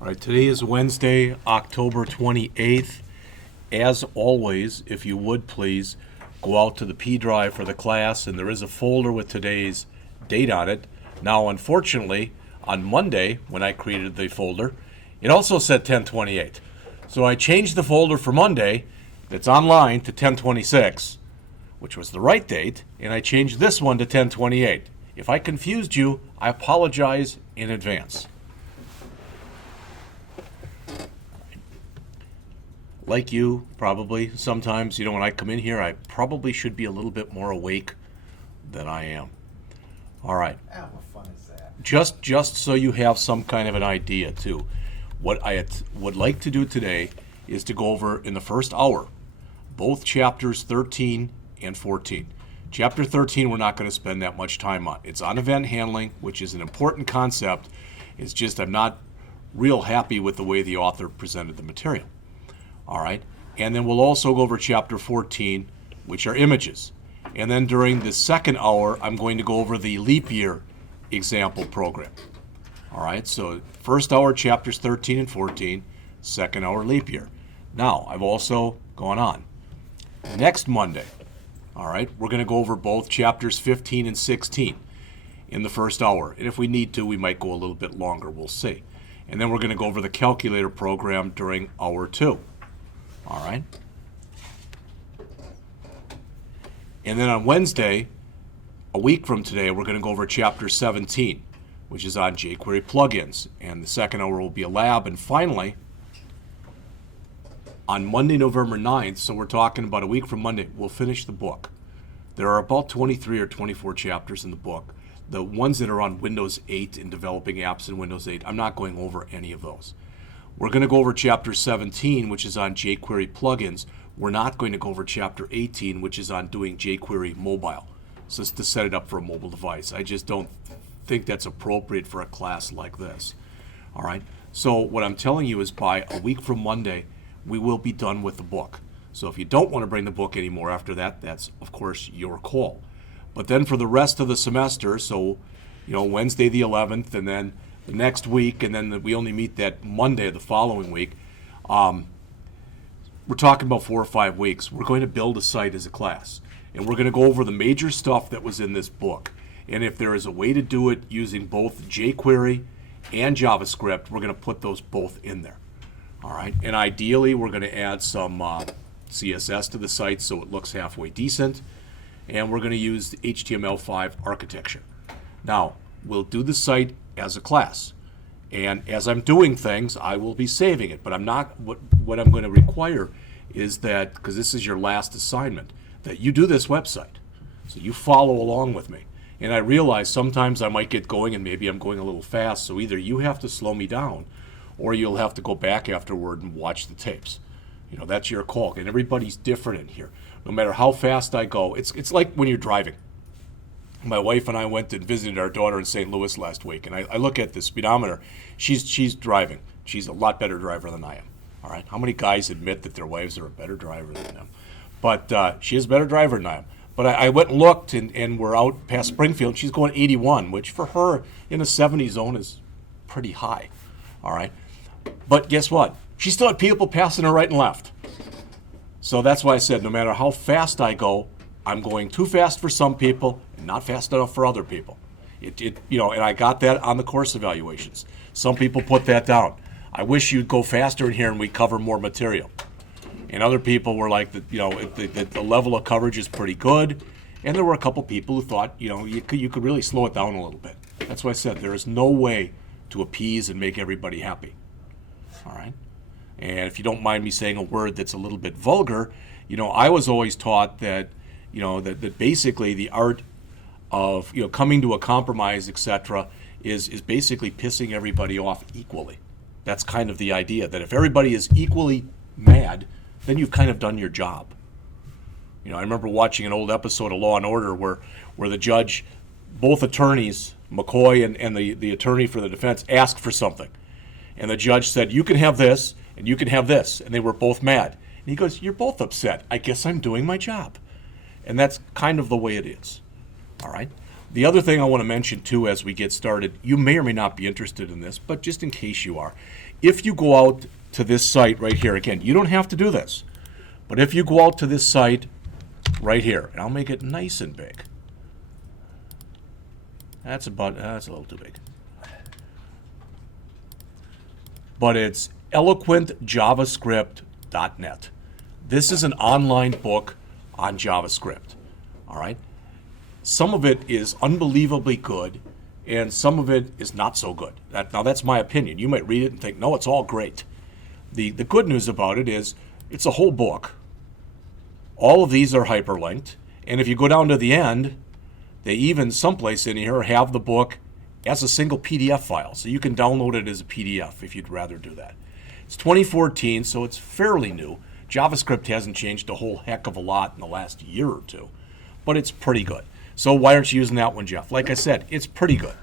All right, today is Wednesday, October 28th. As always, if you would please go out to the P drive for the class, and there is a folder with today's date on it. Now, unfortunately, on Monday, when I created the folder, it also said 1028. So I changed the folder for Monday that's online to 1026, which was the right date, and I changed this one to 1028. If I confused you, I apologize in advance. Like you, probably, sometimes, when I come in here, I probably should be a little bit more awake than I am. All right. What fun is that? Just so you have some kind of an idea, too. What I would like to do today is to go over, in the first hour, both chapters 13 and 14. Chapter 13, we're not going to spend that much time on. It's on event handling, which is an important concept. It's just I'm not real happy with the way the author presented the material. All right, and then we'll also go over chapter 14, which are images. And then during the second hour, I'm going to go over the leap year example program. All right, so first hour, chapters 13 and 14, second hour, leap year. Now, I've also gone on. Next Monday, all right, we're going to go over both chapters 15 and 16 in the first hour. And if we need to, we might go a little bit longer, we'll see. And then we're going to go over the calculator program during hour 2. All right. And then on Wednesday, a week from today, we're going to go over chapter 17, which is on jQuery plugins. And the second hour will be a lab. And finally, on Monday, November 9th, so we're talking about a week from Monday, we'll finish the book. There are about 23 or 24 chapters in the book. The ones that are on Windows 8 and developing apps in Windows 8, I'm not going over any of those. We're going to go over chapter 17, which is on jQuery plugins. We're not going to go over chapter 18, which is on doing jQuery mobile. So it's to set it up for a mobile device. I just don't think that's appropriate for a class like this. All right. So what I'm telling you is by a week from Monday, we will be done with the book. So if you don't want to bring the book anymore after that, that's, of course, your call. But then for the rest of the semester, so, Wednesday the 11th, and then the next week, and then we only meet that Monday of the following week, we're talking about 4 or 5 weeks. We're going to build a site as a class, and we're going to go over the major stuff that was in this book. And if there is a way to do it using both jQuery and JavaScript, we're going to put those both in there. All right, and ideally, we're going to add some CSS to the site so it looks halfway decent, and we're going to use the HTML5 architecture. Now, we'll do the site as a class, and as I'm doing things, I will be saving it, but I'm not, what I'm going to require is that, because this is your last assignment, that you do this website, so you follow along with me. And I realize sometimes I might get going and maybe I'm going a little fast, so either you have to slow me down or you'll have to go back afterward and watch the tapes. That's your call, and everybody's different in here. No matter how fast I go, it's like when you're driving. My wife and I went and visited our daughter in St. Louis last week, and I look at the speedometer. She's driving. She's a lot better driver than I am. All right, how many guys admit that their wives are a better driver than them? But she is a better driver than I am. But I went and looked, and we're out past Springfield. She's going 81, which for her in the 70 zone is pretty high. All right, but guess what? She still had people passing her right and left. So that's why I said no matter how fast I go, I'm going too fast for some people and not fast enough for other people. And I got that on the course evaluations. Some people put that down. I wish you'd go faster in here and we cover more material. And other people were like, the level of coverage is pretty good. And there were a couple people who thought, you could really slow it down a little bit. That's why I said there is no way to appease and make everybody happy. All right? And if you don't mind me saying a word that's a little bit vulgar, I was always taught that, that basically the art of, coming to a compromise, etc., is basically pissing everybody off equally. That's kind of the idea, that if everybody is equally mad, then you've kind of done your job. I remember watching an old episode of Law and Order where the judge, both attorneys, McCoy and the attorney for the defense, asked for something. And the judge said, you can have this, and you can have this. And they were both mad. And he goes, you're both upset. I guess I'm doing my job. And that's kind of the way it is. All right? The other thing I want to mention too as we get started, you may or may not be interested in this, but just in case you are, if you go out to this site right here, again, you don't have to do this, but if you go out to this site right here, and I'll make it nice and big. That's a little too big. But it's eloquentjavascript.net. This is an online book on JavaScript. All right? Some of it is unbelievably good, and some of it is not so good. Now, that's my opinion. You might read it and think, no, it's all great. The good news about it is it's a whole book. All of these are hyperlinked, and if you go down to the end, they even someplace in here have the book as a single PDF file, so you can download it as a PDF if you'd rather do that. It's 2014, so it's fairly new. JavaScript hasn't changed a whole heck of a lot in the last year or two, but it's pretty good. So why aren't you using that one, Jeff? Like I said, it's pretty good.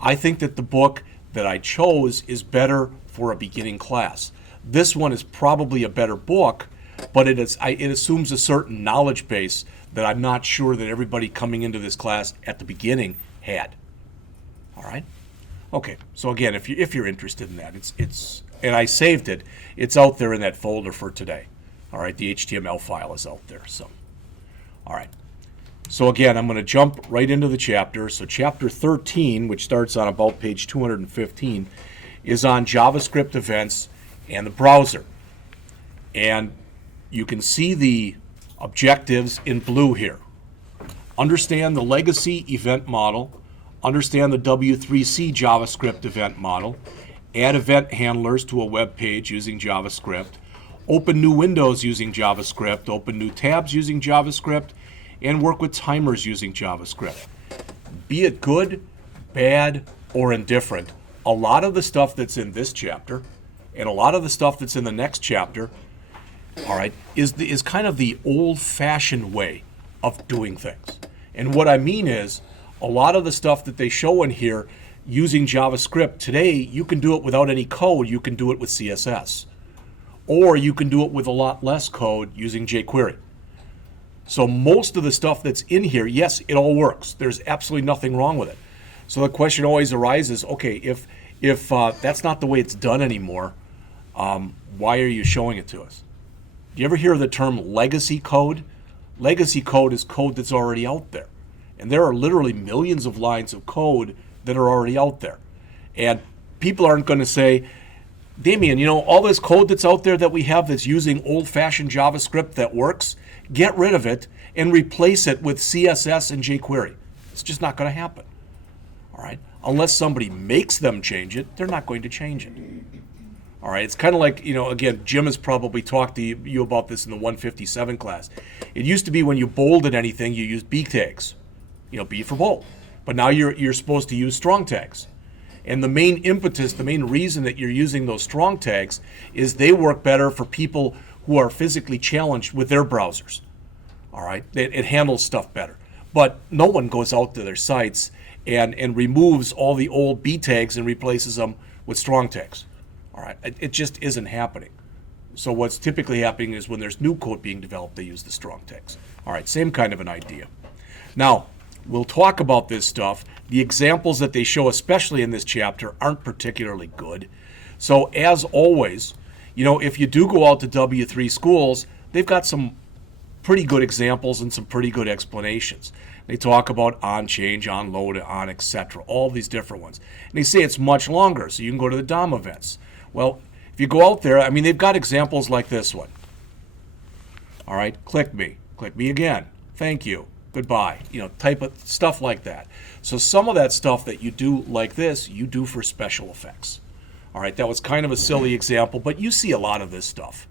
I think that the book that I chose is better for a beginning class. This one is probably a better book, but it assumes a certain knowledge base that I'm not sure that everybody coming into this class at the beginning had. All right? Okay, so again, if you're interested in that, it's and I saved it. It's out there in that folder for today. All right, the HTML file is out there. So, all right. So again, I'm going to jump right into the chapter. So chapter 13, which starts on about page 215, is on JavaScript events and the browser. And you can see the objectives in blue here. Understand the legacy event model, understand the W3C JavaScript event model, add event handlers to a web page using JavaScript, open new windows using JavaScript, open new tabs using JavaScript, and work with timers using JavaScript. Be it good, bad, or indifferent, a lot of the stuff that's in this chapter and a lot of the stuff that's in the next chapter, all right, is kind of the old-fashioned way of doing things. And what I mean is, a lot of the stuff that they show in here using JavaScript today, you can do it without any code. You can do it with CSS. Or you can do it with a lot less code using jQuery. So most of the stuff that's in here, yes, it all works. There's absolutely nothing wrong with it. So the question always arises, okay, if that's not the way it's done anymore, why are you showing it to us? Do you ever hear the term legacy code? Legacy code is code that's already out there. And there are literally millions of lines of code that are already out there. And people aren't going to say, Damien, all this code that's out there that we have that's using old-fashioned JavaScript that works, get rid of it and replace it with CSS and jQuery. It's just not going to happen. All right? Unless somebody makes them change it, they're not going to change it. All right? It's kind of like, again, Jim has probably talked to you about this in the 157 class. It used to be when you bolded anything, you used B tags. B for bold. But now you're supposed to use strong tags. And the main impetus, the main reason that you're using those strong tags is they work better for people who are physically challenged with their browsers. All right? It handles stuff better. But no one goes out to their sites and removes all the old B tags and replaces them with strong tags. All right? It just isn't happening. So what's typically happening is when there's new code being developed, they use the strong tags. All right, same kind of an idea. Now, we'll talk about this stuff. The examples that they show, especially in this chapter, aren't particularly good. So as always, if you do go out to W3 schools, they've got some pretty good examples and some pretty good explanations. They talk about on change, on load, on etc. All these different ones. And they say it's much longer, so you can go to the DOM events. Well, if you go out there, they've got examples like this one. All right, click me again, thank you, goodbye, type of stuff like that. So some of that stuff that you do like this, you do for special effects. All right, that was kind of a silly example, but you see a lot of this stuff.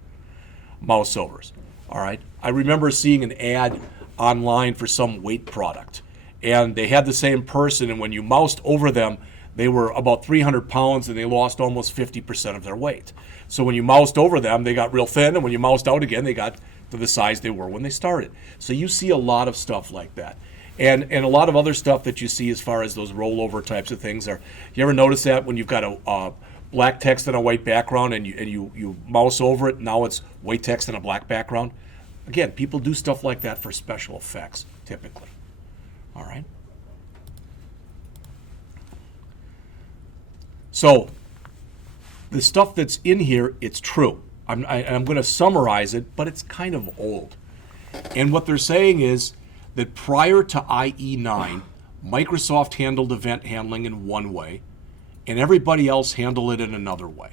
Mouse overs. All right, I remember seeing an ad online for some weight product, and they had the same person, and when you moused over them, they were about 300 pounds, and they lost almost 50% of their weight. So when you moused over them, they got real thin, and when you moused out again, they got to the size they were when they started. So you see a lot of stuff like that. And a lot of other stuff that you see as far as those rollover types of things are, you ever notice that when you've got a black text on a white background and you mouse over it, now it's white text on a black background? Again, people do stuff like that for special effects, typically. All right? So the stuff that's in here, it's true. I'm going to summarize it, but it's kind of old. And what they're saying is that prior to IE9, Microsoft handled event handling in one way, and everybody else handled it in another way.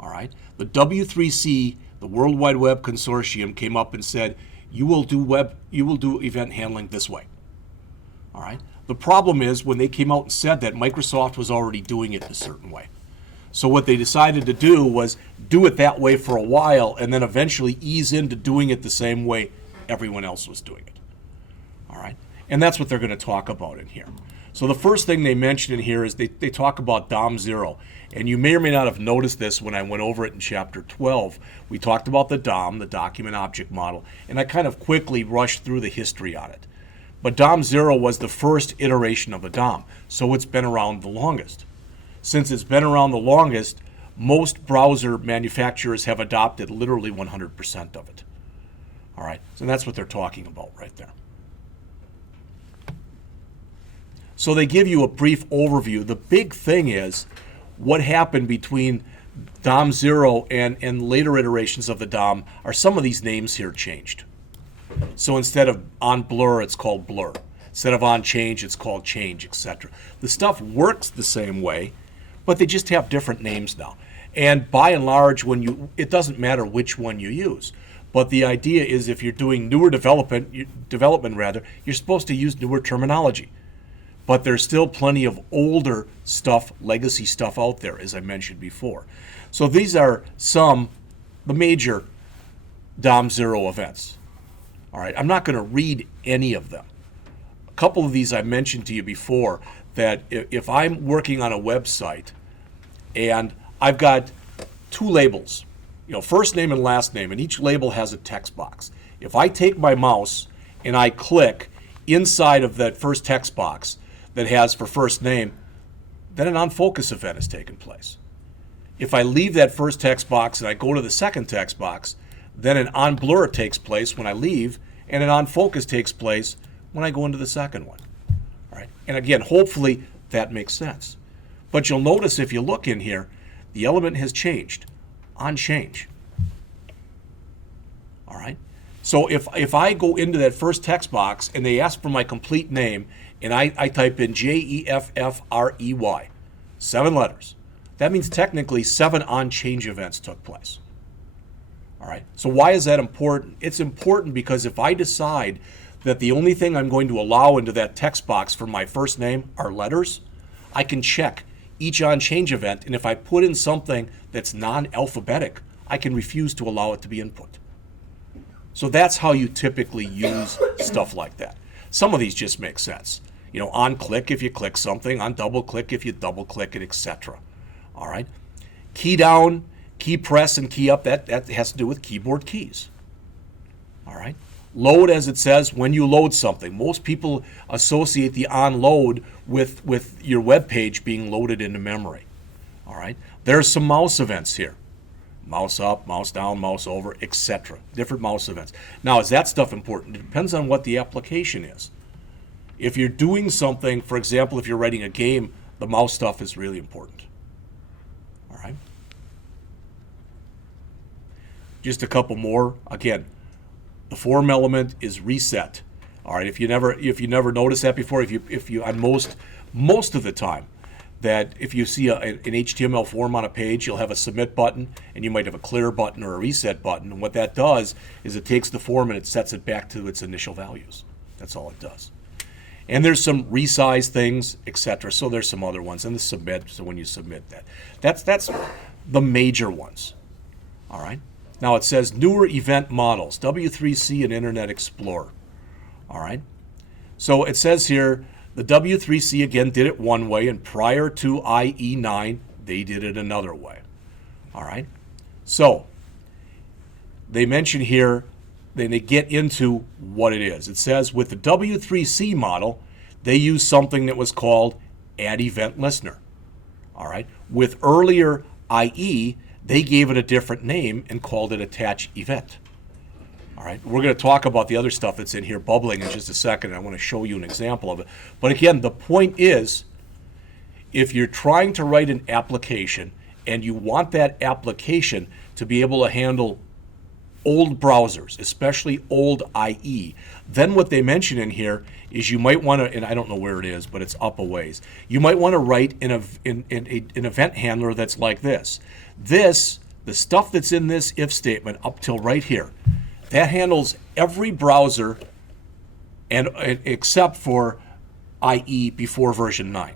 All right? The W3C, the World Wide Web Consortium, came up and said, you will do event handling this way. All right? The problem is when they came out and said that, Microsoft was already doing it a certain way. So what they decided to do was do it that way for a while and then eventually ease into doing it the same way everyone else was doing it. All right? And that's what they're going to talk about in here. So the first thing they mention in here is they talk about DOM0. And you may or may not have noticed this when I went over it in Chapter 12. We talked about the DOM, the Document Object Model, and I kind of quickly rushed through the history on it. But DOM0 was the first iteration of a DOM, so it's been around the longest. Since it's been around the longest, most browser manufacturers have adopted literally 100% of it. All right, so that's what they're talking about right there. So they give you a brief overview. The big thing is what happened between DOM 0 and later iterations of the DOM are some of these names here changed. So instead of on blur, it's called blur. Instead of on change, it's called change, etc. The stuff works the same way, but they just have different names now. And by and large, it doesn't matter which one you use. But the idea is if you're doing newer development, you're supposed to use newer terminology. But there's still plenty of older stuff, legacy stuff out there, as I mentioned before. So these are the major DOM 0 events. All right, I'm not going to read any of them. A couple of these I mentioned to you before, that if I'm working on a website and I've got two labels, first name and last name, and each label has a text box. If I take my mouse and I click inside of that first text box that has for first name, then an on-focus event has taken place. If I leave that first text box and I go to the second text box, then an on-blur takes place when I leave, and an on-focus takes place when I go into the second one. All right. And again, hopefully that makes sense. But you'll notice if you look in here, the element has changed on change. All right. So if I go into that first text box and they ask for my complete name and I type in Jeffrey, 7 letters, that means technically 7 on change events took place. All right. So why is that important? It's important because if I decide that the only thing I'm going to allow into that text box for my first name are letters, I can check each on-change event, and if I put in something that's non-alphabetic, I can refuse to allow it to be input. So that's how you typically use stuff like that. Some of these just make sense. On click if you click something, on double click if you double click it, etc. All right. Key down, key press, and key up, that has to do with keyboard keys. All right. Load, as it says, when you load something. Most people associate the on load with your web page being loaded into memory. All right. There's some mouse events here. Mouse up, mouse down, mouse over, etc. Different mouse events. Now, is that stuff important? It depends on what the application is. If you're doing something, for example, if you're writing a game, the mouse stuff is really important. All right. Just a couple more. Again, the form element is reset. All right. If you never noticed that before, if you on most of the time, that if you see an HTML form on a page, you'll have a submit button and you might have a clear button or a reset button. And what that does is it takes the form and it sets it back to its initial values. That's all it does. And there's some resize things, etc. So there's some other ones. And the submit, so when you submit that. That's the major ones. All right. Now it says newer event models, W3C and Internet Explorer. All right. So it says here, the W3C again did it one way, and prior to IE9, they did it another way. All right. So they mention here, then they get into what it is. It says with the W3C model, they used something that was called Add Event Listener. All right. With earlier IE, they gave it a different name and called it Attach Event. All right. We're going to talk about the other stuff that's in here bubbling in just a second. I want to show you an example of it. But again, the point is, if you're trying to write an application and you want that application to be able to handle old browsers, especially old IE, then what they mention in here is you might want to, and I don't know where it is, but it's up a ways. You might want to write an event handler that's like this. The stuff that's in this if statement up till right here, that handles every browser and except for IE before version 9.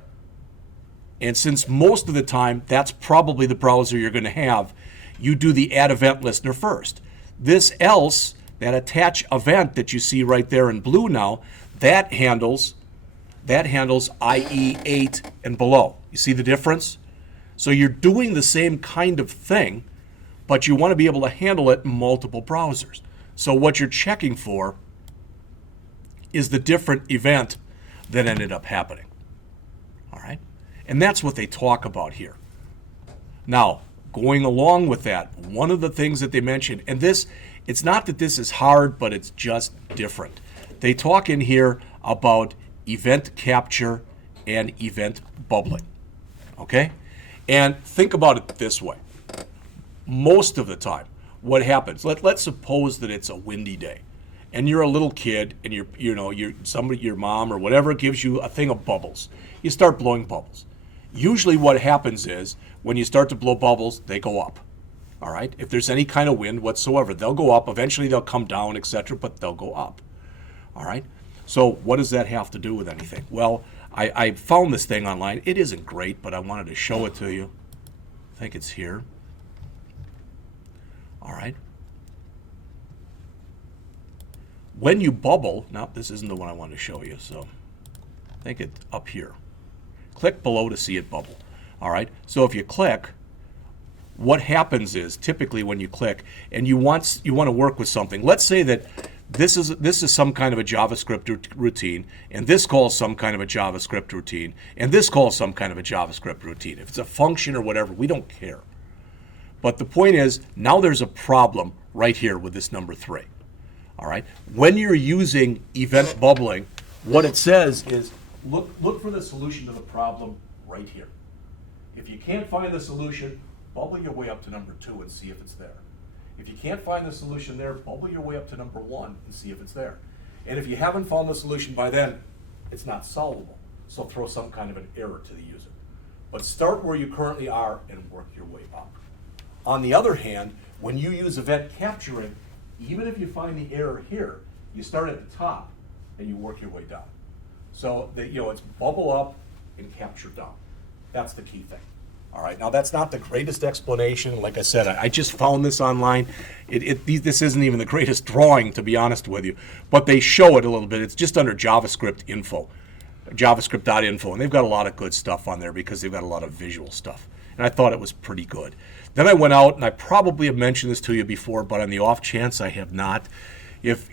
And since most of the time that's probably the browser you're going to have, you do the add event listener first. This else, that attach event that you see right there in blue now, that handles IE 8 and below. You see the difference? So you're doing the same kind of thing, but you want to be able to handle it in multiple browsers. So what you're checking for is the different event that ended up happening. All right? And that's what they talk about here. Now, going along with that, one of the things that they mentioned, and this, it's not that this is hard, but it's just different. They talk in here about event capture and event bubbling. Okay? And think about it this way. Most of the time, what happens, let's suppose that it's a windy day and you're a little kid and your mom or whatever gives you a thing of bubbles. You start blowing bubbles. Usually what happens is when you start to blow bubbles, they go up. All right? If there's any kind of wind whatsoever, they'll go up. Eventually they'll come down, etc., but they'll go up. All right? So what does that have to do with anything? Well, I found this thing online. It isn't great, but I wanted to show it to you. I think it's here. All right. When you bubble, now this isn't the one I want to show you, so I think it's up here. Click below to see it bubble. All right. So if you click, what happens is typically when you click and you want to work with something. Let's say that this is some kind of a JavaScript routine, and this calls some kind of a JavaScript routine, and this calls some kind of a JavaScript routine. If it's a function or whatever, we don't care. But the point is, now there's a problem right here with this number 3. All right. When you're using event bubbling, what it says is look for the solution to the problem right here. If you can't find the solution, bubble your way up to number 2 and see if it's there. If you can't find the solution there, bubble your way up to number 1 and see if it's there. And if you haven't found the solution by then, it's not solvable. So throw some kind of an error to the user. But start where you currently are and work your way up. On the other hand, when you use event capturing, even if you find the error here, you start at the top and you work your way down. So that, it's bubble up and capture down. That's the key thing. All right. Now that's not the greatest explanation. Like I said, I just found this online. This isn't even the greatest drawing, to be honest with you, but they show it a little bit. It's just under JavaScript info, javascript.info, and they've got a lot of good stuff on there because they've got a lot of visual stuff. And I thought it was pretty good. Then I went out, and I probably have mentioned this to you before, but on the off chance I have not, if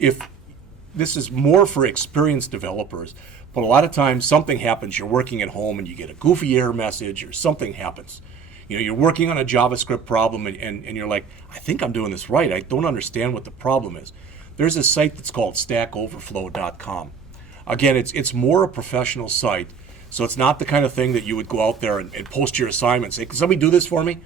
this is more for experienced developers, but a lot of times something happens, you're working at home and you get a goofy error message or something happens. You're working on a JavaScript problem and you're like, I think I'm doing this right. I don't understand what the problem is. There's a site that's called stackoverflow.com. Again, it's more a professional site, so it's not the kind of thing that you would go out there and post your assignment and say, can somebody do this for me?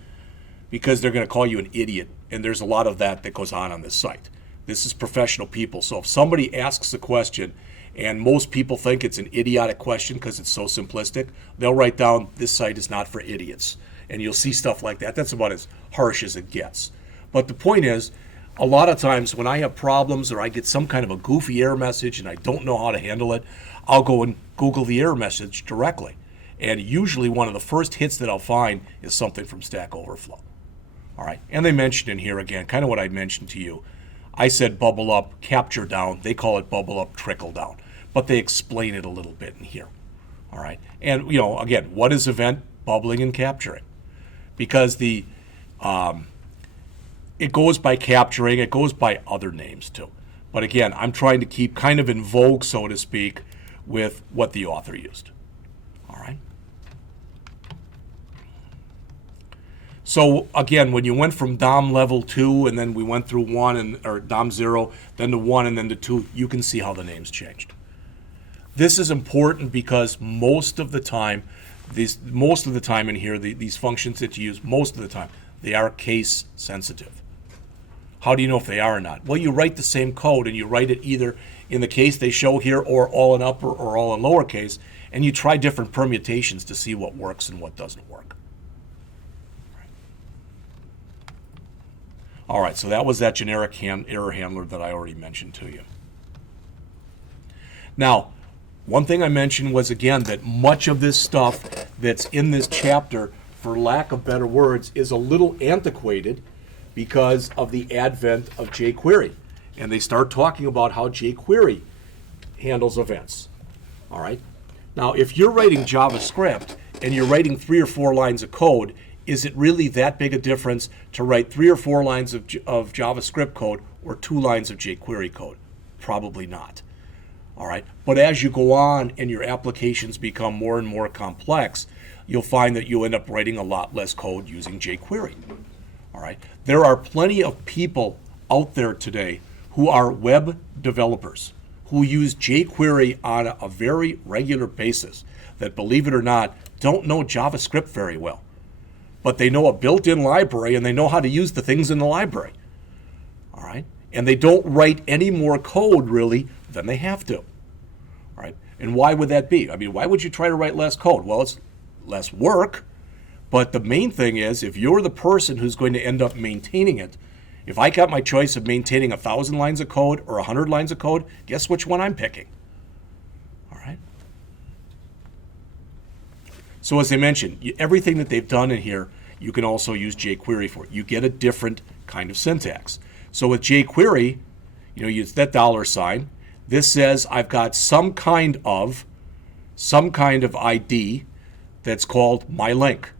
Because they're going to call you an idiot, and there's a lot of that goes on this site. This is professional people, so if somebody asks a question and most people think it's an idiotic question because it's so simplistic, they'll write down, this site is not for idiots. And you'll see stuff like that. That's about as harsh as it gets. But the point is, a lot of times when I have problems or I get some kind of a goofy error message and I don't know how to handle it, I'll go and Google the error message directly. And usually one of the first hits that I'll find is something from Stack Overflow. All right. And they mentioned in here again, kind of what I mentioned to you. I said bubble up, capture down. They call it bubble up, trickle down. But they explain it a little bit in here. All right. And, again, what is event bubbling and capturing? Because it goes by capturing. It goes by other names, too. But, again, I'm trying to keep kind of in vogue, so to speak, with what the author used. All right. So again, when you went from DOM level 2 and then we went through 1 or DOM 0, then to 1 and then to 2, you can see how the names changed. This is important because most of the time most of the time in here, these functions that you use, most of the time, they are case sensitive. How do you know if they are or not? Well, you write the same code and you write it either in the case they show here or all in upper or all in lowercase, and you try different permutations to see what works and what doesn't work. All right, so that was that generic error handler that I already mentioned to you. Now, one thing I mentioned was, again, that much of this stuff that's in this chapter, for lack of better words, is a little antiquated because of the advent of jQuery. And they start talking about how jQuery handles events. All right? Now, if you're writing JavaScript and you're writing 3 or 4 lines of code, is it really that big a difference to write 3 or 4 lines of JavaScript code or 2 lines of jQuery code? Probably not. All right? But as you go on and your applications become more and more complex, you'll find that you'll end up writing a lot less code using jQuery. All right? There are plenty of people out there today who are web developers who use jQuery on a very regular basis that, believe it or not, don't know JavaScript very well. But they know a built-in library and they know how to use the things in the library. All right? And they don't write any more code, really, than they have to. All right? And why would that be? I mean, why would you try to write less code? Well, it's less work, but the main thing is, if you're the person who's going to end up maintaining it, if I got my choice of maintaining 1,000 lines of code or 100 lines of code, guess which one I'm picking? All right? So as I mentioned, everything that they've done in here, you can also use jQuery for. You get a different kind of syntax. So with jQuery, you use that $sign. This says I've got some kind of ID that's called my link.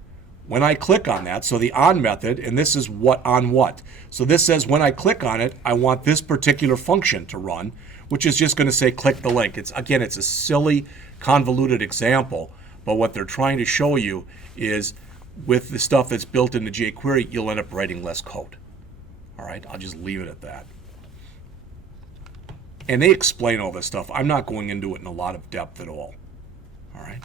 When I click on that, so the on method, and this is what on what. So this says when I click on it, I want this particular function to run, which is just going to say click the link. It's a silly, convoluted example, but what they're trying to show you is with the stuff that's built into jQuery, you'll end up writing less code. All right, I'll just leave it at that. And they explain all this stuff. I'm not going into it in a lot of depth at all. All right.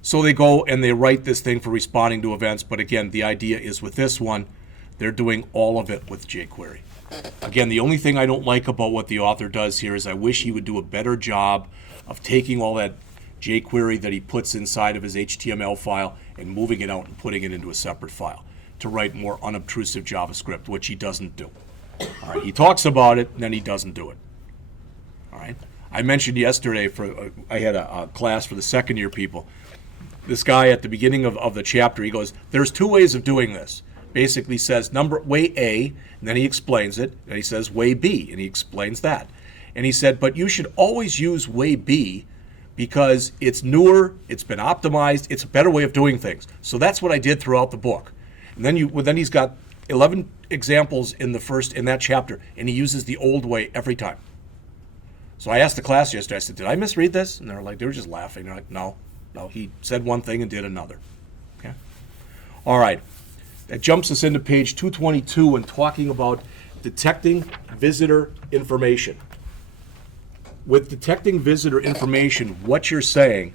So they go and they write this thing for responding to events, but again, the idea is with this one, they're doing all of it with jQuery. Again, the only thing I don't like about what the author does here is I wish he would do a better job of taking all that jQuery that he puts inside of his HTML file and moving it out and putting it into a separate file to write more unobtrusive JavaScript, which he doesn't do. All right, he talks about it, and then he doesn't do it. All right, I mentioned yesterday I had a class for the second-year people. This guy at the beginning of the chapter, he goes, there's 2 ways of doing this. Basically says way A, and then he explains it, and he says way B, and he explains that. And he said, but you should always use way B because it's newer, it's been optimized, it's a better way of doing things. So that's what I did throughout the book. And then he's got 11 examples in that chapter, and he uses the old way every time. So I asked the class yesterday, I said, did I misread this? And they were just laughing. They're like, no, he said one thing and did another. Okay. All right. That jumps us into page 222 and talking about detecting visitor information. With detecting visitor information, what you're saying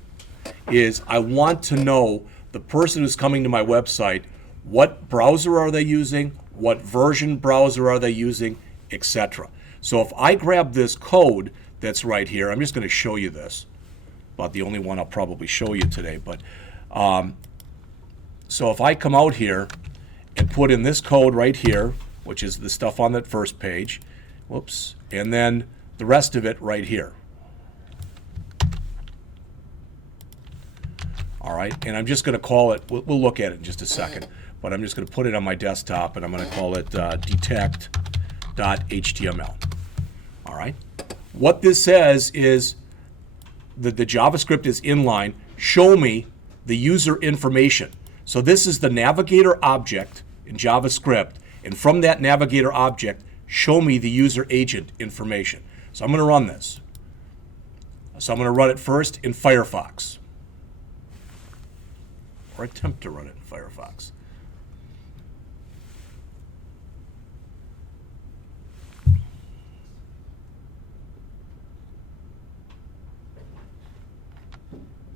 is I want to know the person who's coming to my website, what browser are they using, what version browser are they using, etc. So if I grab this code that's right here, I'm just going to show you this. About the only one I'll probably show you today. But so if I come out here and put in this code right here, which is the stuff on that first page, whoops, and then the rest of it right here. All right, and I'm just going to call it, we'll look at it in just a second, but I'm just going to put it on my desktop and I'm going to call it detect.html. All right, what this says is that the JavaScript is inline, show me the user information. So this is the navigator object in JavaScript, and from that navigator object, show me the user agent information. So I'm going to run this. So I'm going to run it first in Firefox, or attempt to run it in Firefox.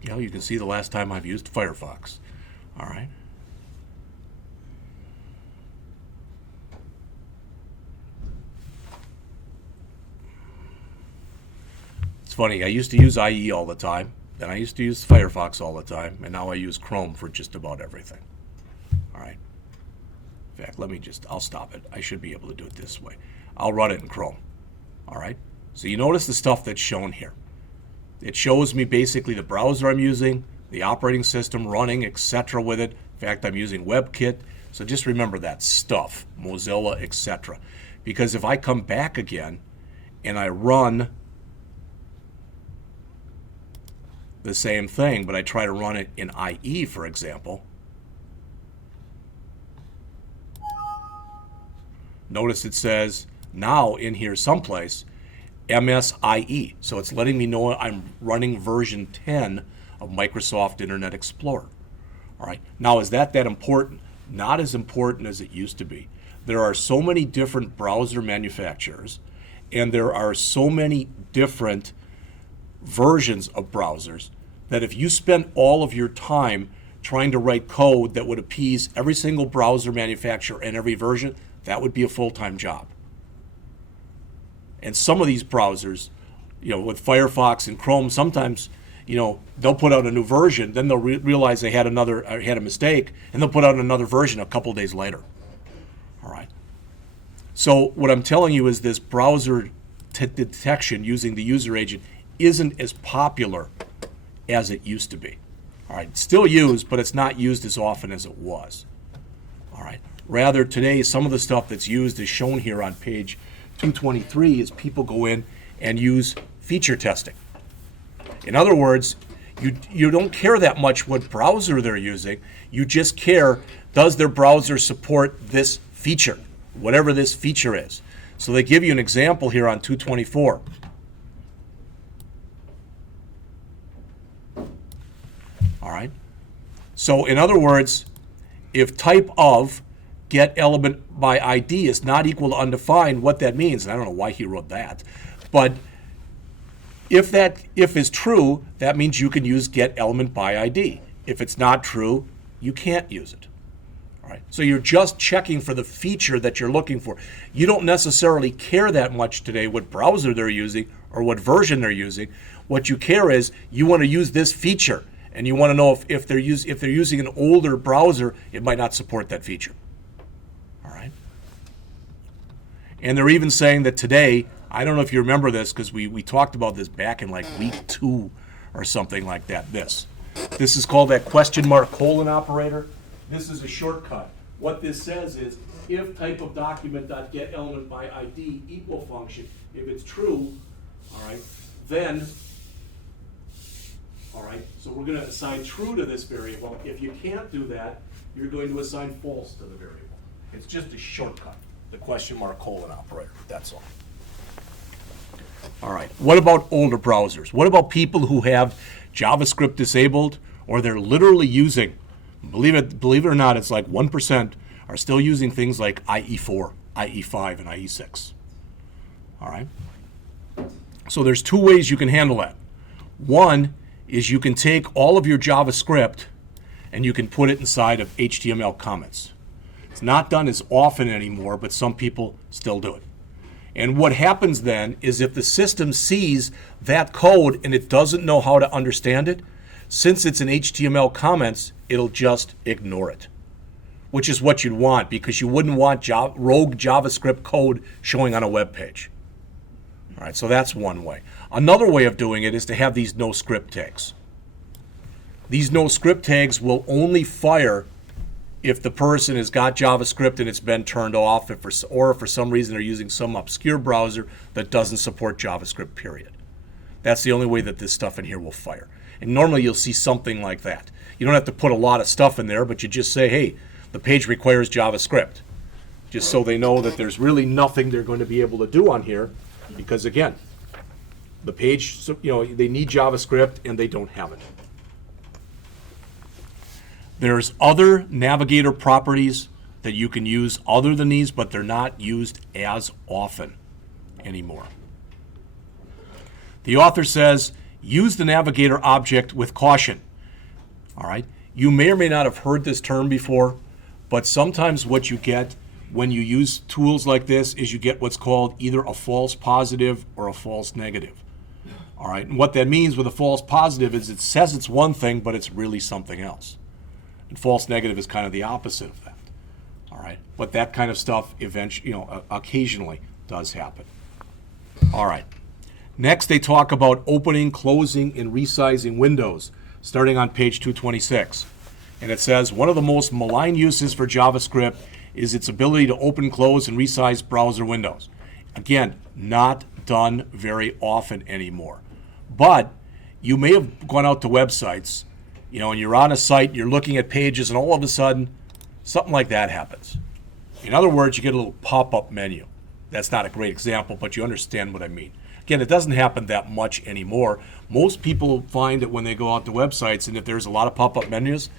Yeah, you can see the last time I've used Firefox. All right. It's funny, I used to use IE all the time, then I used to use Firefox all the time, and now I use Chrome for just about everything. All right. In fact, I'll stop it. I should be able to do it this way. I'll run it in Chrome. All right. So you notice the stuff that's shown here. It shows me basically the browser I'm using, the operating system running, etc. with it. In fact, I'm using WebKit. So just remember that stuff, Mozilla, etc. Because if I come back again and I run the same thing, but I try to run it in IE, for example, notice it says now in here someplace MSIE. So it's letting me know I'm running version 10 of Microsoft Internet Explorer. All right. Now, is that important? Not as important as it used to be. There are so many different browser manufacturers, and there are so many different versions of browsers that if you spend all of your time trying to write code that would appease every single browser manufacturer and every version, that would be a full-time job. And some of these browsers, with Firefox and Chrome, sometimes, they'll put out a new version, then they'll realize they had a mistake, and they'll put out another version a couple days later. All right. So what I'm telling you is this browser detection using the user agent isn't as popular as it used to be. All right. It's still used, but it's not used as often as it was. All right. Rather, today, some of the stuff that's used is shown here on page 223 is people go in and use feature testing. In other words, you don't care that much what browser they're using. You just care, does their browser support this feature, whatever this feature is. So they give you an example here on 224. All right. So in other words, if type of get element by ID is not equal to undefined, what that means, and I don't know why he wrote that, but if is true, that means you can use get element by ID. If it's not true, you can't use it. All right. So you're just checking for the feature that you're looking for. You don't necessarily care that much today what browser they're using or what version they're using. What you care is you want to use this feature, and you want to know if they're using an older browser, it might not support that feature. All right. And they're even saying that today, I don't know if you remember this because we talked about this back in like week 2 or something like that. This is called that question mark colon operator. This is a shortcut. What this says is if type of document dot get element by ID equal function, if it's true, all right, then, all right, so we're going to assign true to this variable. If you can't do that, you're going to assign false to the variable. It's just a shortcut, the question mark colon operator, that's all. All right, what about older browsers? What about people who have JavaScript disabled, or they're literally using, believe it or not, it's like 1% are still using things like IE4, IE5, and IE6. All right? So there's 2 ways you can handle that. One is you can take all of your JavaScript and you can put it inside of HTML comments. It's not done as often anymore, but some people still do it. And what happens then is if the system sees that code and it doesn't know how to understand it, since it's in HTML comments, it'll just ignore it, which is what you'd want because you wouldn't want rogue JavaScript code showing on a web page. All right, so that's one way. Another way of doing it is to have these no script tags. These no script tags will only fire if the person has got JavaScript and it's been turned off, or if for some reason they're using some obscure browser that doesn't support JavaScript, period. That's the only way that this stuff in here will fire. And normally you'll see something like that. You don't have to put a lot of stuff in there, but you just say, hey, the page requires JavaScript, just so they know that there's really nothing they're going to be able to do on here, because again, the page, they need JavaScript and they don't have it. There's other Navigator properties that you can use other than these, but they're not used as often anymore. The author says Use the navigator object with caution. All right. You may or may not have heard this term before, but sometimes what you get when you use tools like this is you get what's called either a false positive or a false negative. All right. And what that means with a false positive is it says it's one thing, but it's really something else. And false negative is kind of the opposite of that. All right. But that kind of stuff eventually, occasionally does happen. All right. Next, they talk about opening, closing, and resizing windows, starting on page 226. And it says, one of the most maligned uses for JavaScript is its ability to open, close, and resize browser windows. Again, not done very often anymore. But you may have gone out to websites, and you're on a site, you're looking at pages, and all of a sudden, something like that happens. In other words, you get a little pop-up menu. That's not a great example, but you understand what I mean. Again, it doesn't happen that much anymore. Most people find that when they go out to websites, and if there's a lot of pop-up menus,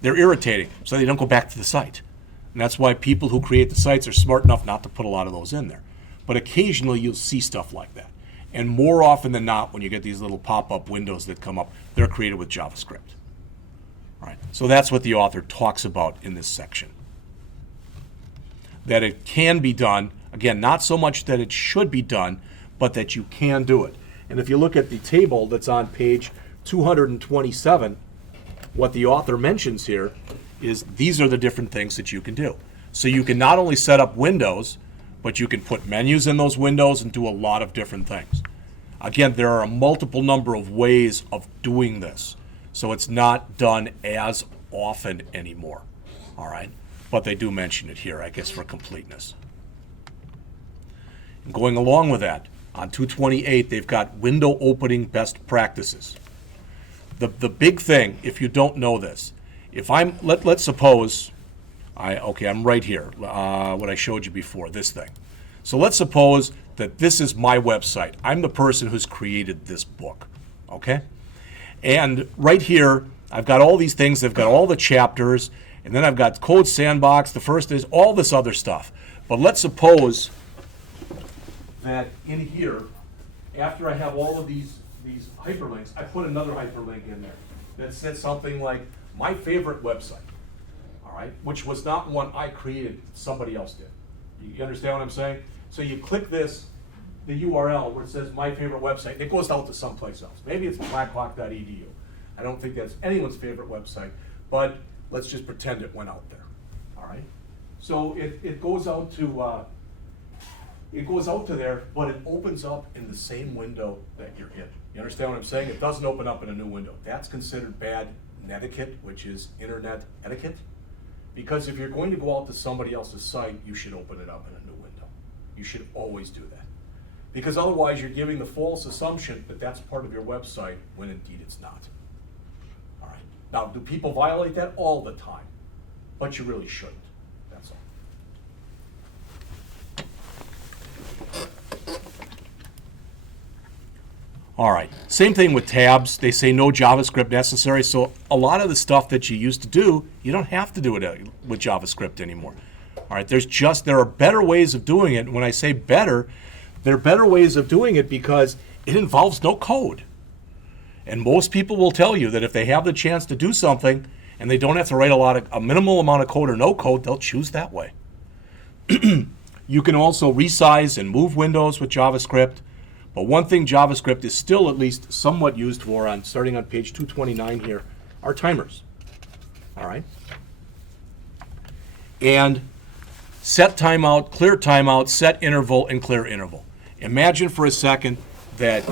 they're irritating, so they don't go back to the site. And that's why people who create the sites are smart enough not to put a lot of those in there. But occasionally you'll see stuff like that. And more often than not, when you get these little pop-up windows that come up, they're created with JavaScript. All right. So that's what the author talks about in this section. That it can be done, again, not so much that it should be done, but that you can do it. And if you look at the table that's on page 227, what the author mentions here is these are the different things that you can do. So you can not only set up windows, but you can put menus in those windows and do a lot of different things. Again, there are a multiple number of ways of doing this. So it's not done as often anymore. All right? But they do mention it here, I guess, for completeness. And going along with that, on 228, they've got window opening best practices. The big thing, if you don't know this, if let's suppose, I'm right here, what I showed you before, this thing. So let's suppose that this is my website. I'm the person who's created this book, okay? And right here, I've got all these things. I've got all the chapters, and then I've got Code Sandbox. The first is all this other stuff. But let's suppose that in here, after I have all of these hyperlinks, I put another hyperlink in there that said something like my favorite website, all right, which was not one I created, somebody else did. You understand what I'm saying? So you click this, the URL where it says my favorite website, and it goes out to someplace else. Maybe it's blackhawk.edu. I don't think that's anyone's favorite website, but let's just pretend it went out there, all right? So it goes out to there, but it opens up in the same window that you're in. You understand what I'm saying? It doesn't open up in a new window. That's considered bad netiquette, which is internet etiquette. Because if you're going to go out to somebody else's site, you should open it up in a new window. You should always do that. Because otherwise you're giving the false assumption that that's part of your website when indeed it's not. All right. Now, do people violate that? All the time. But you really shouldn't. That's all. All right, same thing with tabs. They say no JavaScript necessary. So a lot of the stuff that you used to do, you don't have to do it with JavaScript anymore. All right, there are better ways of doing it. And when I say better, there are better ways of doing it because it involves no code. And most people will tell you that if they have the chance to do something and they don't have to write a minimal amount of code or no code, they'll choose that way. You can also resize and move windows with JavaScript. But one thing JavaScript is still at least somewhat used for, starting on page 229 here, are timers. All right? And set timeout, clear timeout, set interval, and clear interval. Imagine for a second that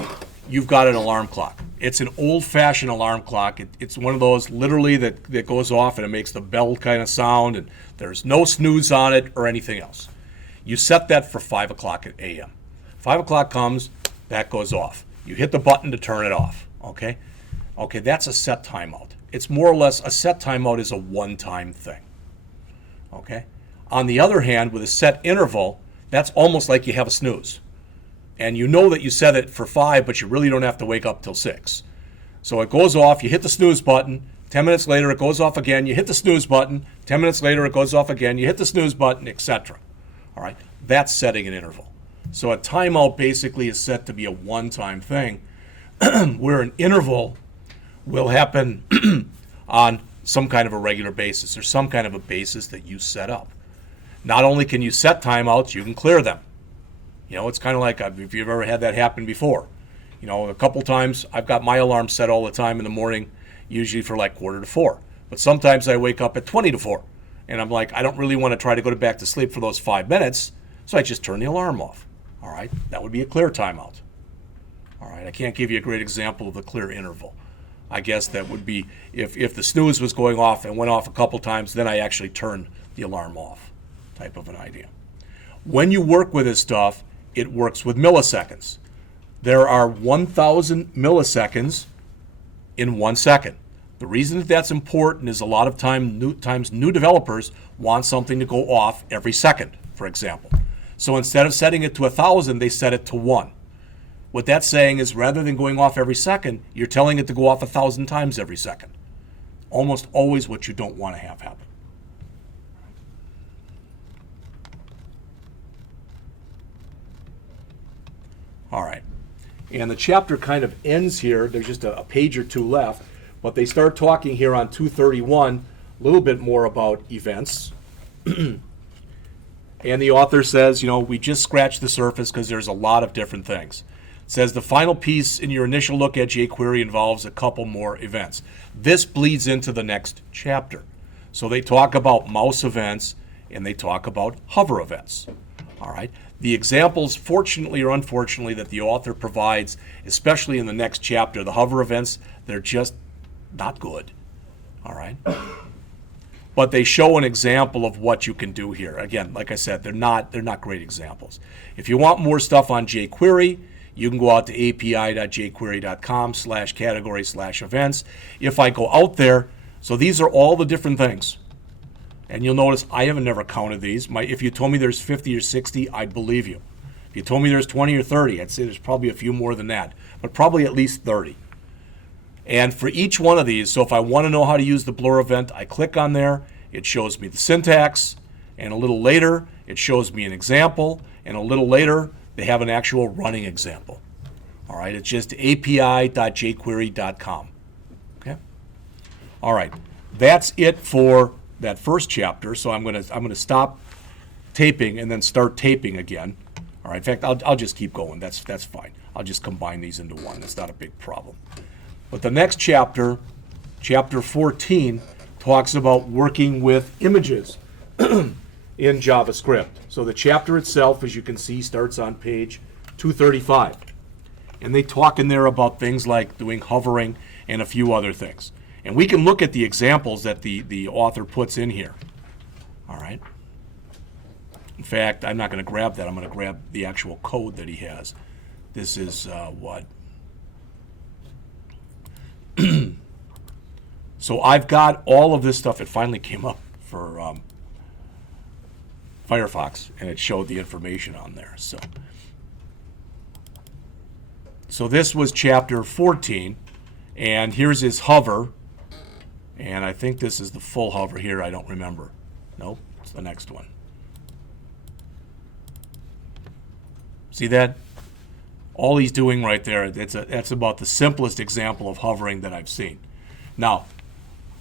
you've got an alarm clock. It's an old-fashioned alarm clock. It's one of those literally that goes off and it makes the bell kind of sound, and there's no snooze on it or anything else. You set that for 5 o'clock a.m. 5 o'clock comes, that goes off. You hit the button to turn it off, okay? Okay, that's a set timeout. It's more or less, a set timeout is a one-time thing, okay? On the other hand, with a set interval, that's almost like you have a snooze. And you know that you set it for 5, but you really don't have to wake up till 6. So it goes off, you hit the snooze button, 10 minutes later it goes off again, you hit the snooze button, 10 minutes later it goes off again, you hit the snooze button, etc. All right, that's setting an interval. So a timeout basically is set to be a one-time thing. where an interval will happen on some kind of a regular basis, or some kind of a basis that you set up. Not only can you set timeouts, you can clear them. You know, it's kind of like if you've ever had that happen before. You know, a couple times I've got my alarm set all the time in the morning, usually for like 3:45. But sometimes I wake up at 3:20, and I'm like, I don't really want to try to go back to sleep for those 5 minutes, so I just turn the alarm off. All right, that would be a clear timeout. All right, I can't give you a great example of a clear interval. I guess that would be if the snooze was going off and went off a couple times, then I actually turned the alarm off, type of an idea. When you work with this stuff, it works with milliseconds. There are 1,000 milliseconds in 1 second. The reason that that's important is a lot of times new developers want something to go off every second, for example. So instead of setting it to 1,000, they set it to 1. What that's saying is rather than going off every second, you're telling it to go off 1,000 times every second. Almost always what you don't want to have happen. All right. And the chapter kind of ends here. There's just a page or two left. But they start talking here on 231 a little bit more about events. And the author says, you know, we just scratched the surface because there's a lot of different things. It says the final piece in your initial look at jQuery involves a couple more events. This bleeds into the next chapter. So they talk about mouse events and they talk about hover events. All right. The examples, fortunately or unfortunately, that the author provides, especially in the next chapter, the hover events, they're just not good. All right. But they show an example of what you can do here. Again, like I said, they're not great examples. If you want more stuff on jQuery, you can go out to api.jquery.com/category/events. If I go out there, so these are all the different things. And you'll notice I haven't never counted these. If you told me there's 50 or 60, I'd believe you. If you told me there's 20 or 30, I'd say there's probably a few more than that, but probably at least 30. And for each one of these, so if I want to know how to use the blur event, I click on there, it shows me the syntax, and a little later, it shows me an example, and a little later, they have an actual running example. All right, it's just api.jquery.com. Okay? All right, that's it for that first chapter, so I'm gonna stop taping and then start taping again. All right, in fact, I'll just keep going. That's fine. I'll just combine these into one. That's not a big problem. But the next chapter, chapter 14, talks about working with images in JavaScript. So the chapter itself, as you can see, starts on page 235. And they talk in there about things like doing hovering and a few other things. And we can look at the examples that the author puts in here. All right. In fact, I'm not going to grab that. I'm going to grab the actual code that he has. This is what? So I've got all of this stuff. It finally came up for Firefox, and it showed the information on there. So this was chapter 14, and here's his hover. And I think this is the full hover here. I don't remember. Nope, it's the next one. See that? All he's doing right there, that's about the simplest example of hovering that I've seen. Now,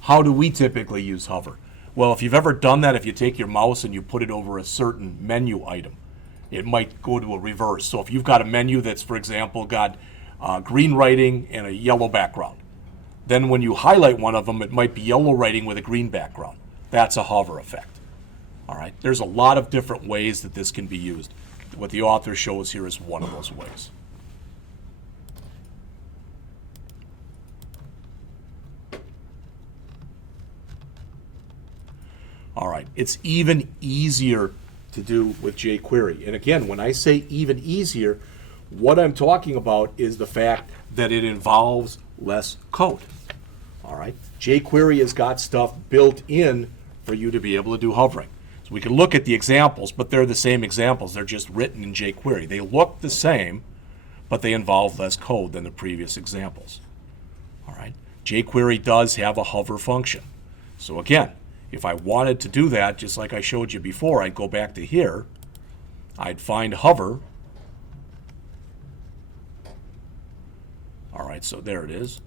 how do we typically use hover? Well, if you've ever done that, if you take your mouse and you put it over a certain menu item, it might go to a reverse. So if you've got a menu that's, for example, got green writing and a yellow background, then when you highlight one of them, it might be yellow writing with a green background. That's a hover effect. All right. There's a lot of different ways that this can be used. What the author shows here is one of those ways. All right. It's even easier to do with jQuery. And again, when I say even easier, what I'm talking about is the fact that it involves less code. All right. jQuery has got stuff built in for you to be able to do hovering. So we can look at the examples, but they're the same examples. They're just written in jQuery. They look the same, but they involve less code than the previous examples. All right. jQuery does have a hover function. So again, if I wanted to do that, just like I showed you before, I'd go back to here. I'd find hover. All right. right, so there it is.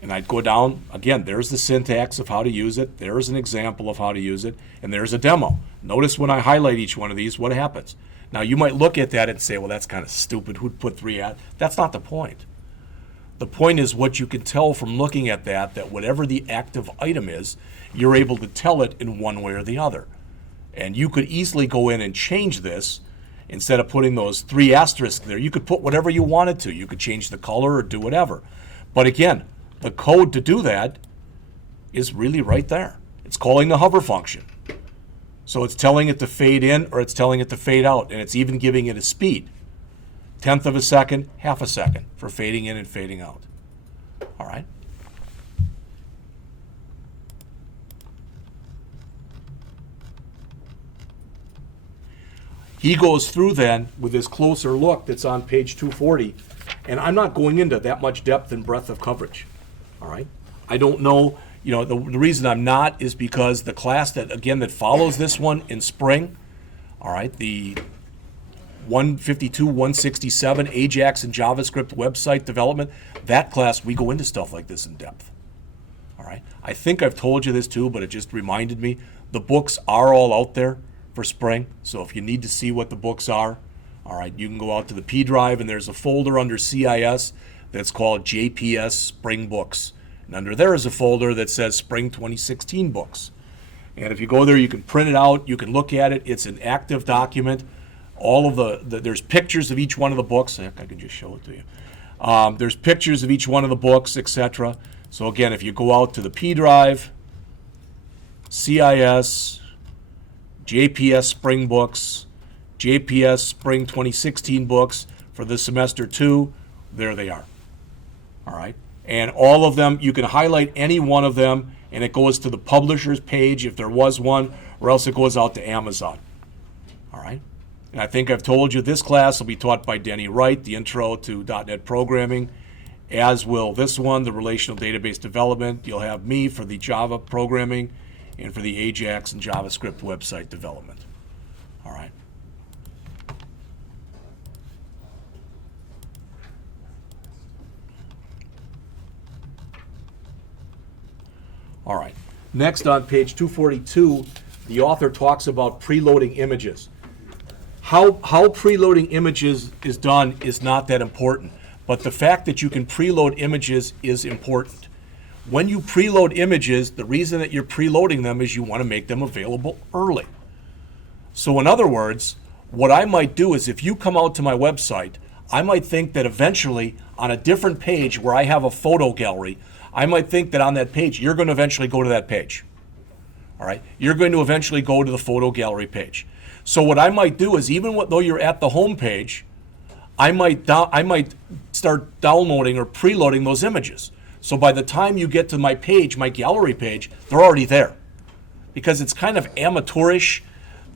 And I'd go down, again, there's the syntax of how to use it. There's an example of how to use it. And there's a demo. Notice when I highlight each one of these, what happens? Now, you might look at that and say, well, that's kind of stupid. Who'd put 3 at? That's not the point. The point is what you can tell from looking at that whatever the active item is, you're able to tell it in one way or the other. And you could easily go in and change this. Instead of putting those 3 asterisks there, you could put whatever you wanted to. You could change the color or do whatever. But again, the code to do that is really right there. It's calling the hover function. So it's telling it to fade in or it's telling it to fade out, and it's even giving it a speed. 1/10 of a second, 1/2 a second for fading in and fading out. All right? He goes through then with this closer look that's on page 240, and I'm not going into that much depth and breadth of coverage. All right? I don't know, the reason I'm not is because the class that follows this one in spring, all right, the 152, 167 Ajax and JavaScript website development, that class, we go into stuff like this in depth. All right? I think I've told you this too, but it just reminded me. The books are all out there for spring, so if you need to see what the books are, all right, you can go out to the P drive, and there's a folder under CIS that's called JPS Spring Books. And under there is a folder that says Spring 2016 Books. And if you go there, you can print it out, you can look at it. It's an active document. All of there's pictures of each one of the books. Heck, I can just show it to you. There's pictures of each one of the books, etc. So again, if you go out to the P drive, CIS, JPS Spring Books, JPS Spring 2016 Books for the semester 2, there they are. All right? And all of them, you can highlight any one of them, and it goes to the publisher's page if there was one, or else it goes out to Amazon. All right? And I think I've told you this class will be taught by Denny Wright, the intro to .NET programming, as will this one, the relational database development. You'll have me for the Java programming and for the Ajax and JavaScript website development. All right. All right. Next on page 242, the author talks about preloading images. How preloading images is done is not that important, but the fact that you can preload images is important. When you preload images, the reason that you're preloading them is you want to make them available early. So in other words, what I might do is if you come out to my website, I might think that eventually on a different page where I have a photo gallery, I might think that on that page, you're going to eventually go to that page. All right? You're going to eventually go to the photo gallery page. So what I might do is even though you're at the home page, I might start downloading or preloading those images. So by the time you get to my page, my gallery page, they're already there. Because it's kind of amateurish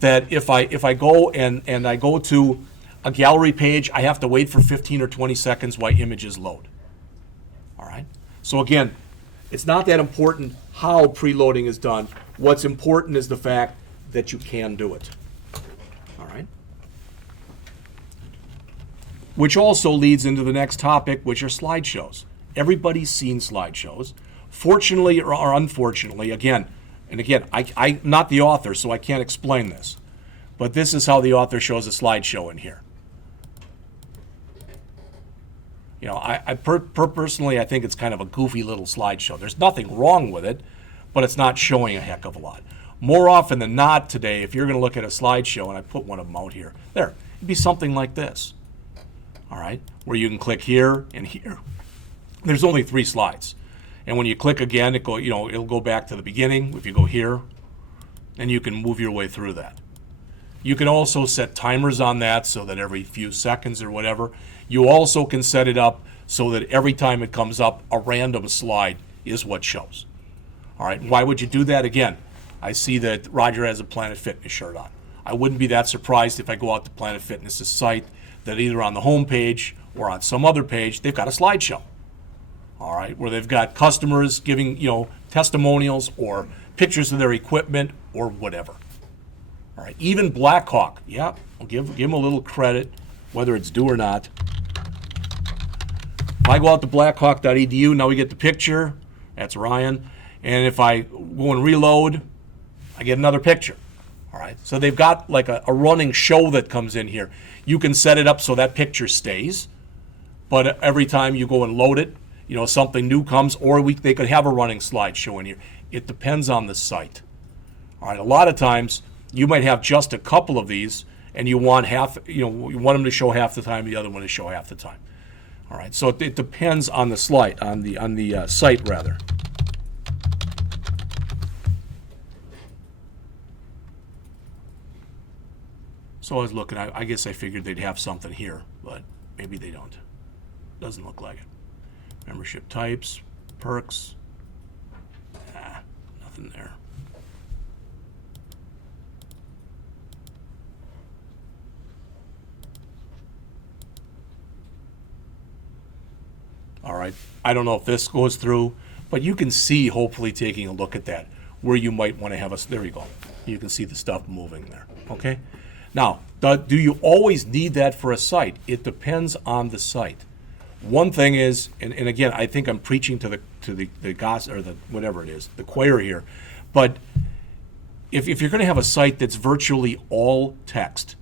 that if I go and I go to a gallery page, I have to wait for 15 or 20 seconds while images load. All right? So again, it's not that important how preloading is done. What's important is the fact that you can do it. All right? Which also leads into the next topic, which are slideshows. Everybody's seen slideshows. Fortunately or unfortunately, again, I'm not the author, so I can't explain this. But this is how the author shows a slideshow in here. Personally, I think it's kind of a goofy little slideshow. There's nothing wrong with it, but it's not showing a heck of a lot. More often than not today, if you're going to look at a slideshow, and I put one of them out here, it'd be something like this. All right, where you can click here and here. There's only 3 slides, and when you click again, it'll go back to the beginning. If you go here, and you can move your way through that. You can also set timers on that so that every few seconds or whatever. You also can set it up so that every time it comes up, a random slide is what shows. All right, why would you do that? Again, I see that Roger has a Planet Fitness shirt on. I wouldn't be that surprised if I go out to Planet Fitness's site that either on the home page or on some other page, they've got a slideshow. All right, where they've got customers giving, testimonials or pictures of their equipment or whatever. All right, even Blackhawk, I'll give him a little credit, whether it's due or not. if I go out to blackhawk.edu, now we get the picture. That's Ryan. And if I go and reload, I get another picture. All right. So they've got like a running show that comes in here. You can set it up so that picture stays, but every time you go and load it, something new comes, or they could have a running slideshow in here. It depends on the site. All right. A lot of times you might have just a couple of these, and you want you want them to show half the time, the other one to show half the time. All right. So it depends on the site rather. So I was looking, I guess I figured they'd have something here, but maybe they don't. Doesn't look like it. Membership types, perks, nothing there. All right, I don't know if this goes through, but you can see, hopefully taking a look at that, where you might want to have there you go. You can see the stuff moving there, okay? Now, do you always need that for a site? It depends on the site. One thing is, and again, I think I'm preaching to the gospel, or the whatever it is, the choir here, but if you're going to have a site that's virtually all text,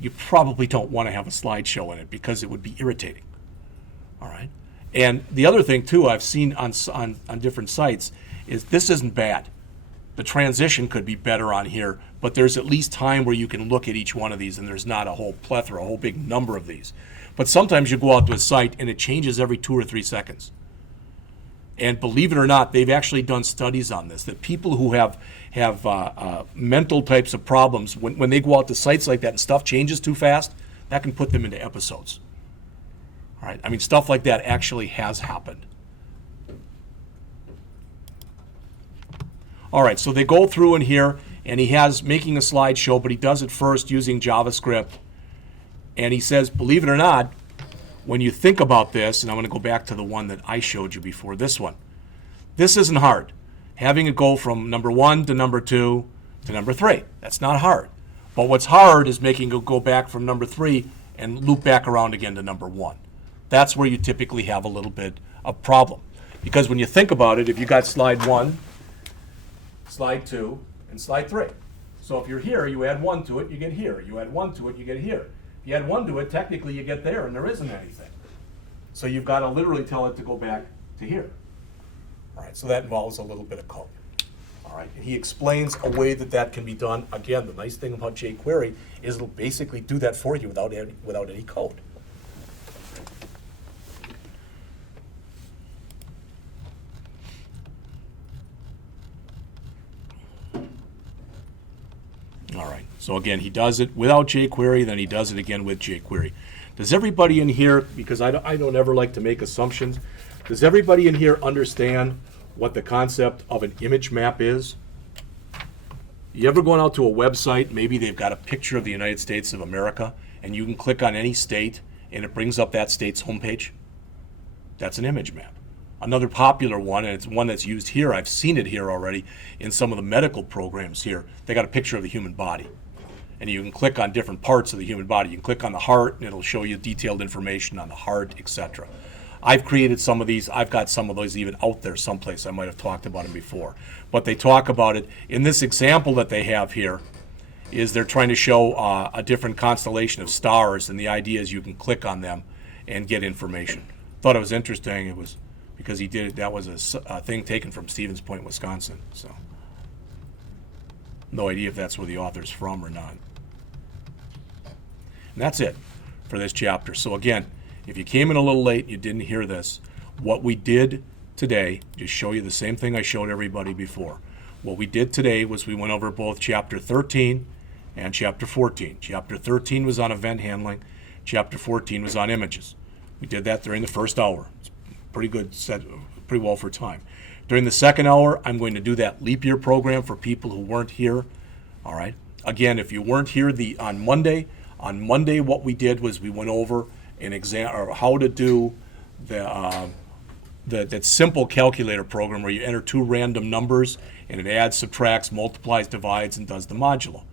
you probably don't want to have a slideshow in it because it would be irritating. All right. And the other thing too, I've seen on different sites, is this isn't bad. The transition could be better on here, but there's at least time where you can look at each one of these, and there's not a whole plethora, a whole big number of these. But sometimes you go out to a site and it changes every 2 or 3 seconds. And believe it or not, they've actually done studies on this, that people who have mental types of problems, when they go out to sites like that and stuff changes too fast, that can put them into episodes. All right, I mean, stuff like that actually has happened. All right, so they go through in here, and he has making a slideshow, but he does it first using JavaScript. And he says, believe it or not, when you think about this, and I'm going to go back to the one that I showed you before, this one. This isn't hard. Having it go from number 1 to number 2 to number 3. That's not hard. But what's hard is making it go back from number 3 and loop back around again to number 1. That's where you typically have a little bit of problem. Because when you think about it, if you got slide 1, slide 2, and slide 3. So if you're here, you add 1 to it, you get here. You add 1 to it, you get here. If you add 1 to it, technically you get there, and there isn't anything. So you've got to literally tell it to go back to here. All right, so that involves a little bit of code. All right, and he explains a way that can be done. Again, the nice thing about jQuery is it'll basically do that for you without any code. All right, so again, he does it without jQuery, then he does it again with jQuery. Does everybody in here, because I don't ever like to make assumptions, does everybody in here understand what the concept of an image map is? You ever gone out to a website, maybe they've got a picture of the United States of America, and you can click on any state, and it brings up that state's homepage? That's an image map. Another popular one, and it's one that's used here, I've seen it here already in some of the medical programs here. They got a picture of the human body. And you can click on different parts of the human body. You can click on the heart, and it'll show you detailed information on the heart, etc. I've created some of these. I've got some of those even out there someplace. I might have talked about them before. But they talk about it. In this example that they have here, is they're trying to show a different constellation of stars, and the idea is you can click on them and get information. Thought it was interesting. It was because he did it. That was a thing taken from Stevens Point, Wisconsin. So no idea if that's where the author's from or not. And that's it for this chapter. So again, if you came in a little late and you didn't hear this, what we did today, just show you the same thing I showed everybody before. What we did today was we went over both Chapter 13 and Chapter 14. Chapter 13 was on event handling. Chapter 14 was on images. We did that during the first hour. It's pretty good, set pretty well for time. During the second hour, I'm going to do that leap year program for people who weren't here. All right. Again, if you weren't here on Monday, what we did was we went over an exam or how to do that simple calculator program where you enter 2 random numbers and it adds, subtracts, multiplies, divides, and does the modulo.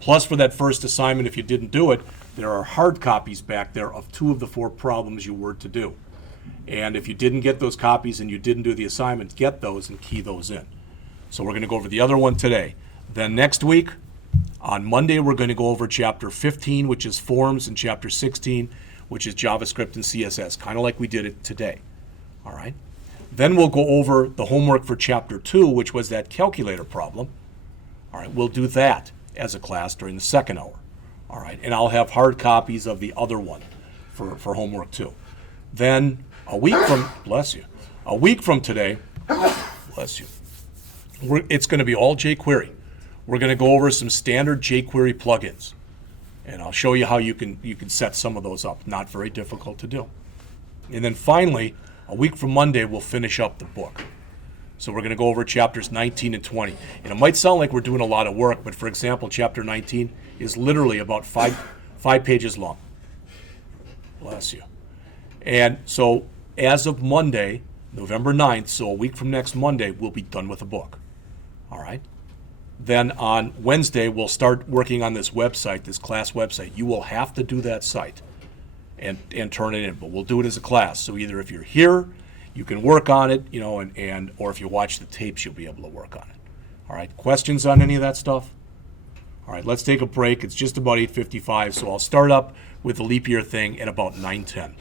Plus, for that first assignment, if you didn't do it, there are hard copies back there of 2 of the 4 problems you were to do. And if you didn't get those copies and you didn't do the assignment, get those and key those in. So we're going to go over the other one today. Then next week, on Monday, we're going to go over Chapter 15, which is Forms, and Chapter 16, which is JavaScript and CSS, kind of like we did it today. All right? Then we'll go over the homework for Chapter 2, which was that calculator problem. All right, we'll do that as a class during the second hour. All right, and I'll have hard copies of the other one for homework 2. Then a week from, bless you, a week from today, bless you, it's going to be all jQuery. We're going to go over some standard jQuery plugins, and I'll show you how you can set some of those up. Not very difficult to do. And then finally, a week from Monday, we'll finish up the book. So we're going to go over chapters 19 and 20. And it might sound like we're doing a lot of work, but for example, chapter 19 is literally about five pages long. Bless you. And so as of Monday, November 9th, so a week from next Monday, we'll be done with the book. All right? Then on Wednesday, we'll start working on this website, this class website. You will have to do that site and turn it in, but we'll do it as a class. So either if you're here, you can work on it, you know, and or if you watch the tapes, you'll be able to work on it. All right, questions on any of that stuff? All right, let's take a break. It's just about 8:55, so I'll start up with the leap year thing at about 9:10.